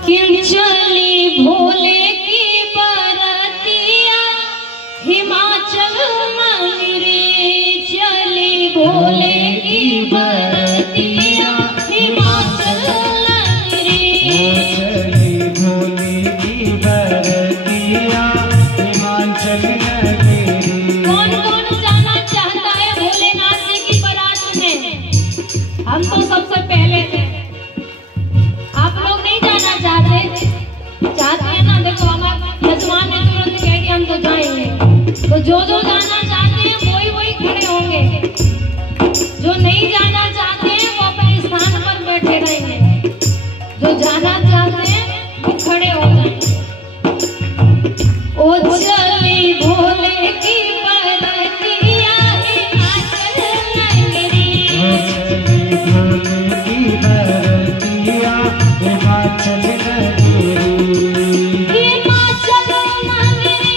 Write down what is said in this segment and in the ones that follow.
चली भोले की बरतिया हिमाचल मंदिरे, चली भोले की बरतिया हिमाचल मंदिरे, चली भोले की बरतिया हिमाचल मंदिरे। कौन कौन जाना चाहता है भोलेनाथ जी की बारात में? हम तो सबसे पहले थे, आप लोग नहीं जाना चाहते हैं ना? देखो हमारे यजमान ने तुरंत कह दिया हम तो जाएंगे, तो जो जाना चाहते हैं वही खड़े होंगे, जो नहीं जाना चाहते हैं वो अपने स्थान पर बैठे रहेंगे, जो जाना चाहते हैं वो खड़े हो जाएंगे। ओ चली भोले की बरतिया हिमाचल मंदिरे, चली भोले की बरतिया हिमाचल मंदिरे। हिमाचल मंदिरे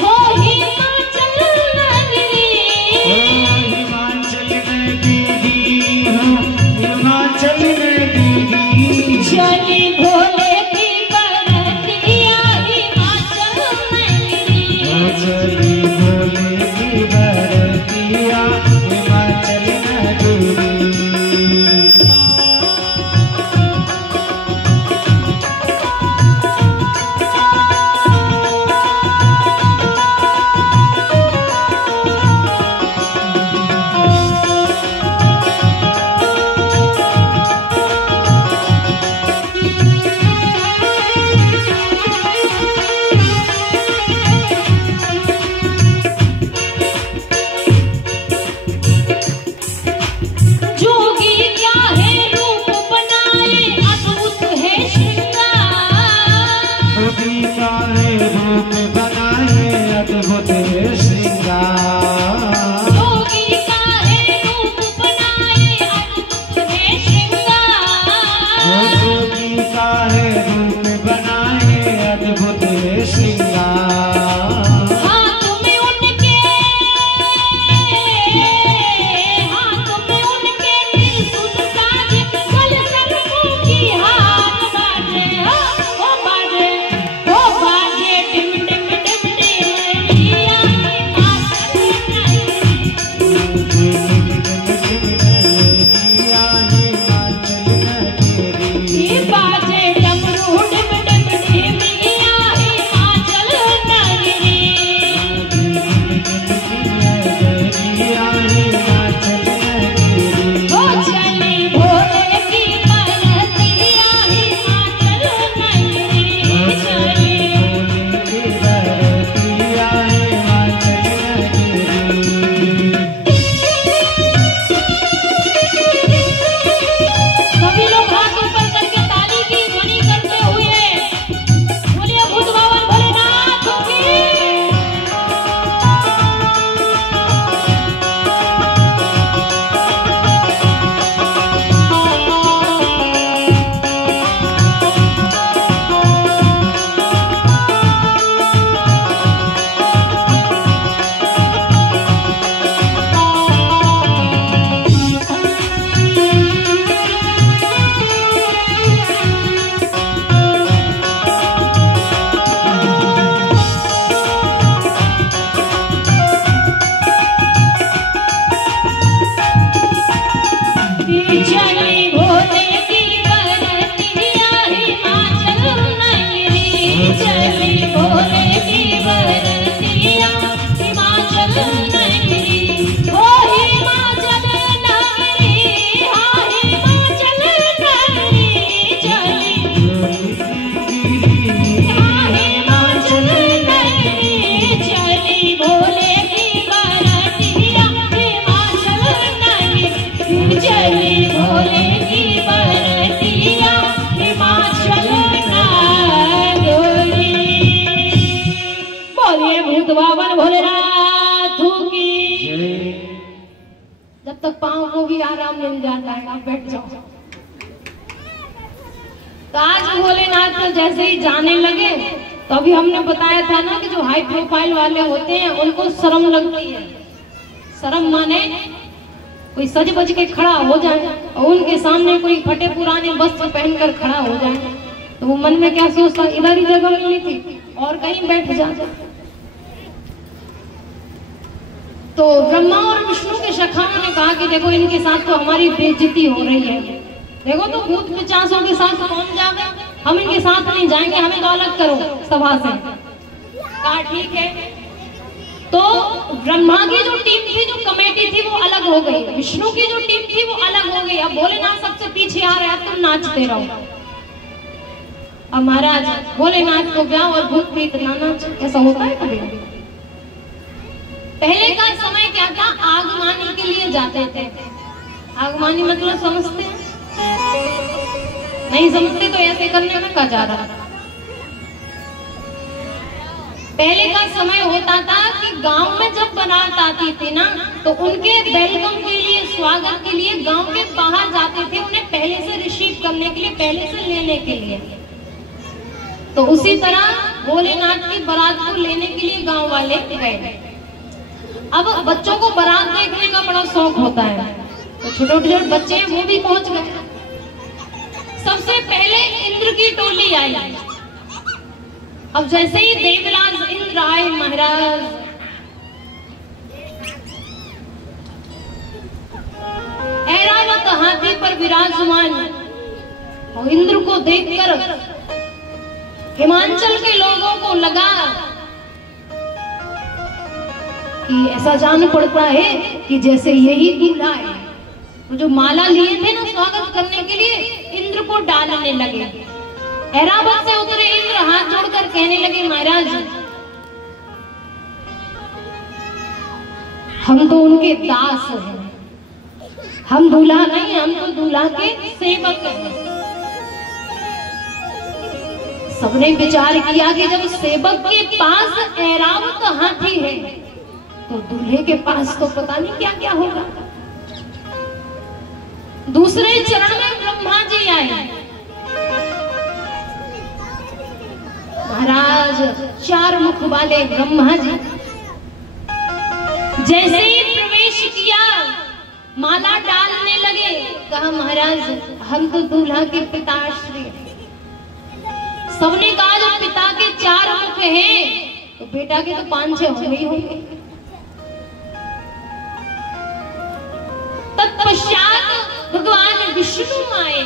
हो हिमाचल मंदिरे, हिमाचल मंदिरे हो हिमाचल मंदिरे। चली भोले की बरतिया हिमाचल मंदिरे, चली भोले की बरतिया हिमाचल मंदिरे। जोगी क्या है रूप बनाए अद्भुत है श्रृंगार, जोगी का है रूप बनाए अद्भुत है श्रृंगार। जोगी का है रूप बनाए अद्भुत है श्रृंगार, जोगी का है रूप बनाए अद्भुत है श्रृंगार। हाथ में उनके त्रिशूल साजे, गल सर्पों की हाथ बाजे, ओ बाजे टिम टिम टिम टिमरिया हिमाचल मंदिरे, ये बाजे डमरू टिम टिम टिमरिया हिमाचल मंदिरे। ओ चली भोले की बरतिया हिमाचल मंदिरे, चली सभी लोग हाथ ऊपर करके ताली की ध्वनि करते हुए बोलिए भूत बाबा भोलेनाथ की। चली भोले की बरतिया हिमाचल मंदिरे, चली भोले की बरतिया हिमाचल मंदिरे, ओ हिमाचल नगरी, हाँ हिमाचल नगरी, चली हाँ हिमाचल नगरी, चली भोले की बरतिया हिमाचल नगरी, चली भोले की बरतिया हिमाचल नगरी। बोलिए भूत बाबन भोलेनाथ की। जब तक पाँव को भी आराम मिल जाता है आप बैठ जाओ। तो आज भोलेनाथ को जैसे ही जाने लगे तो अभी हमने बताया था ना कि जो हाई प्रोफाइल वाले होते हैं उनको शर्म लगती है। शर्म माने कोई सज बज के खड़ा हो जाए और उनके सामने कोई फटे पुराने वस्त्र पहनकर खड़ा हो जाए तो वो मन में क्या सोचता, इधर ही जगह मिली थी और कहीं बैठ जाता। तो ब्रह्मा और विष्णु के सखाओं ने कहा कि देखो इनके साथ तो हमारी बेइज्जती हो रही है, देखो तो भूत पिचासों के साथ कौन जावे, हम इनके साथ नहीं जाएंगे, हमें तो अलग करो सभा से। कहा ठीक है। तो ब्रह्मा की जो टीम थी, जो कमेटी थी, वो अलग हो गई, विष्णु की जो टीम थी वो अलग हो गई। अब भोलेनाथ सबसे पीछे आ रहा है, तुम नाचते रहो। अब महाराज भोलेनाथ को ब्याह और भूत प्रेत ना नाच, ऐसा होता है कभी? पहले का समय क्या था, आगमानी के लिए जाते थे। आगमानी मतलब समझते हैं? नहीं समझते तो ऐसे करने में क्या जा रहा। पहले का समय होता था कि गांव में जब बारात आती थी ना, तो उनके वेलकम के लिए, स्वागत के लिए गांव के बाहर जाते थे, उन्हें पहले से रिसीव करने के लिए, पहले से लेने के लिए। तो उसी तरह भोलेनाथ की बारात को लेने के लिए गांव वाले गए। अब बच्चों को बारात देखने का बड़ा शौक होता है, तो छोटे छोटे बच्चे हैं वो भी पहुंच गए। सबसे पहले इंद्र की टोली आई। अब जैसे ही देवराज इंद्र आए, महाराज ऐरावत हाथी पर विराजमान, और इंद्र को देखकर हिमाचल के लोगों को लगा कि ऐसा जान पड़ता है कि जैसे यही दूल्हा है। वो जो माला लिए थे ना स्वागत करने के लिए, इंद्र को डालने लगे। ऐरावत से उतरे इंद्र हाथ जोड़कर कहने लगे, महाराज हम तो उनके दास हैं, हम दूल्हा नहीं, हम तो दूल्हा के सेवक हैं। सबने विचार किया कि जब सेवक के पास ऐरावत हाथी है, तो दूल्हे के पास तो पता नहीं क्या क्या होगा। दूसरे चरण में ब्रह्मा जी आए। महाराज चार मुख वाले ब्रह्मा जी जैसे ही प्रवेश किया, माला डालने लगे। कहा महाराज हम तो दूल्हा के पिताश्री। सबने कहा जब पिता के चार मुख हैं तो बेटा के तो 5-6 होंगे ही होंगे। तत्पश्चात भगवान विष्णु आए।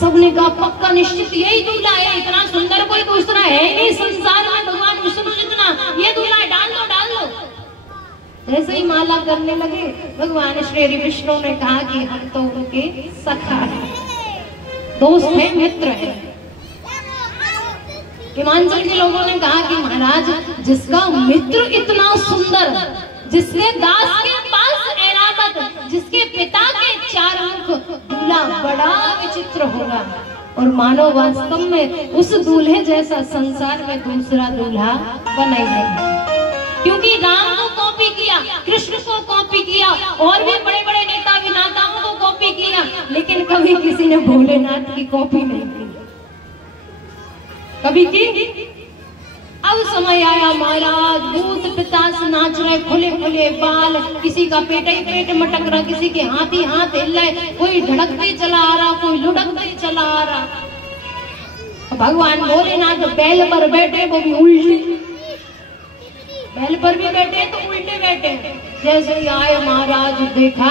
सबने कहा पक्का निश्चित यही दूल्हा है, इतना सुंदर कोई दूसरा है नहीं संसार में भगवान विष्णु जितना, ये दूल्हा है, डाल दो डाल दो। जैसे ही माला करने लगे, भगवान श्री विष्णु ने कहा कि हम तो उनके सखा हैं, दोस्त हैं, मित्र हैं। हिमाचल के लोगों ने कहा कि महाराज जिसका मित्र इतना सुंदर, जिसके दास के पास ऐरावत, जिसके पिता के 4 मुख, दूल्हा बड़ा विचित्र होगा। और मानो वास्तव में उस दूल्हे जैसा संसार में दूसरा दूल्हा बना ही नहीं। क्योंकि राम को कॉपी किया, कृष्ण को कॉपी किया, और भी बड़े बड़े नेता विनाताओं को कॉपी किया, लेकिन कभी किसी ने भोलेनाथ की कॉपी नहीं की। कभी की? अब समय आया महाराज, भूत पिशाच नाच रहे, खुले खुले बाल, किसी का पेट ही पेट मटक रहा, किसी के हाथ ही हाथ हिल रहे, कोई ढड़कते चला आ रहा, कोई लुढ़कते चला आ रहा। भगवान भोलेनाथ बैल पर बैठे, वो भी उल्टे, बैल पर भी बैठे तो उल्टे बैठे। जैसे ही आए महाराज देखा,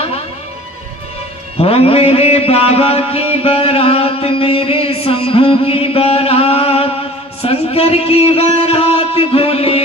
हो मेरे बाबा की बारात, मेरे शंभू की बारात, शंकर की बारात, भोले